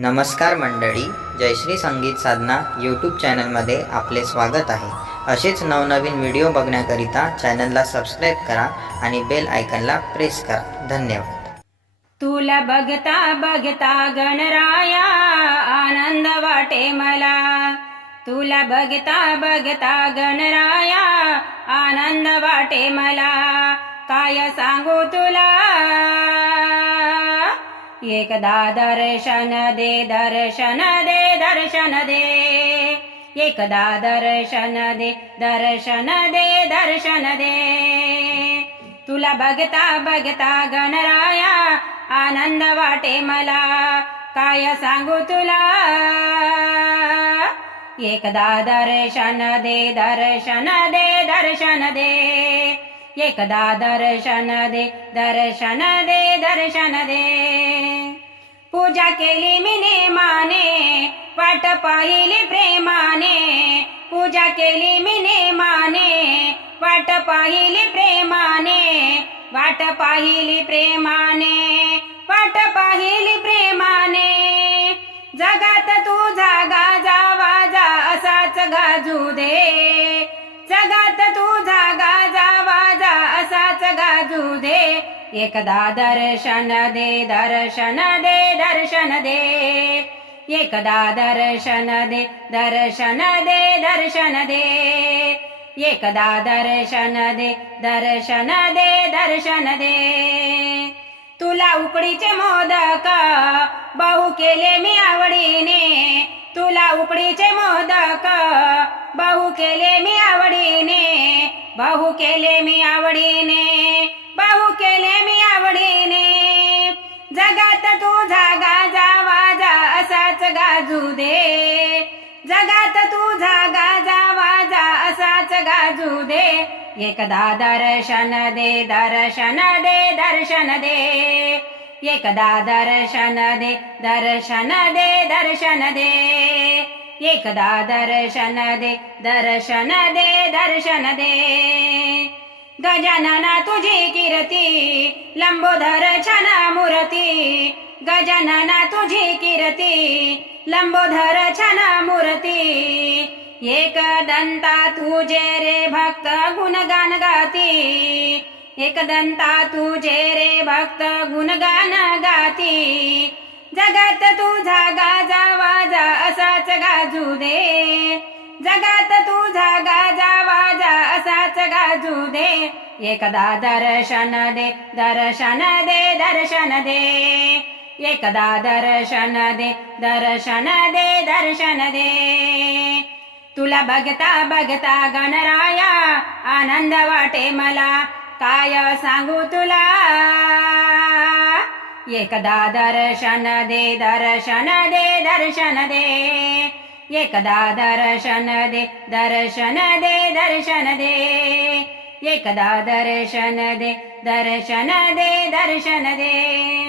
नमस्कार मंडळी जयश्री संगीत साधना यूट्यूब चॅनलमध्ये आपले स्वागत आहे असेच नवनवीन व्हिडिओ बघण्याकरिता चॅनलला सबस्क्राईब करा आणि बेल आयकनला प्रेस करा धन्यवाद तुला बघता बघता गणराया आनंद वाटे मला तुला बघता बघता गणराया आनंद वाटे मला काय सांगू तुला एकदा दर्शन दे दर्शन दे दर्शन दे एकदा दर्शन दे दर्शन दे दर्शन दे तुला बघता बघता गणराया आनंद वाटे मला काय सांगू तुला एकदा दर्शन दे दर्शन दे दर्शन दे एकदा दर्शन दे दर्शन दे दर्शन दे पूजा केली मी नेमाने वाट पाहिली प्रेमाने पूजा केली मी नेमाने वाट पाहिली प्रेमाने वाट पाहिली प्रेमाने वाट पाहिली प्रेमाने जगात तू जागा जावा जा असाच गाजू दे जगात तू जागा जावा जा असाच गाजू दे एकदा दर्शन दे दर्शन दे दर्शन दे एकदा दर्शन दे दर्शन दे दर्शन दे एकदा दर्शन दे दर्शन दे दर्शन दे तुला उकडीचे मोदक बहु केले मी आवडीने तुला उकडीचे मोदक बहु केले मी आवडीने बहु केले मी आवडीने दे जगात तुझा गाजा वाजा असाच गाजू दे एकदा दर्शन दे दर्शन दे दर्शन दे एकदा दर्शन दे दर्शन दे दर्शन दे एकदा दर्शन दे दर्शन दे दर्शन दे गजानना तुझी कीर्ती लंबोदर छना मूर्ती गजानना तुझी कीर्ती लंबोधर छना मूर्ती एक दंता तुझे रे भक्त गुणगान गाती एक दंता तुझे रे भक्त गुणगान गाती जगत तुझा गाजा वाजा असाच गाजू दे जगत तुझा गाजा वाजा असाच गाजू दे एकदा दर्शन दे दर्शन दे दर्शन दे एकदा दर्शन दे दर्शन दे दर्शन दे तुला बघता बघता गणराया आनंद वाटे मला काय सांगू तुला एकदा दर्शन दे दर्शन दे दर्शन दे एकदा दर्शन दे दर्शन दे दर्शन दे एकदा दर्शन दे दर्शन दे दर्शन दे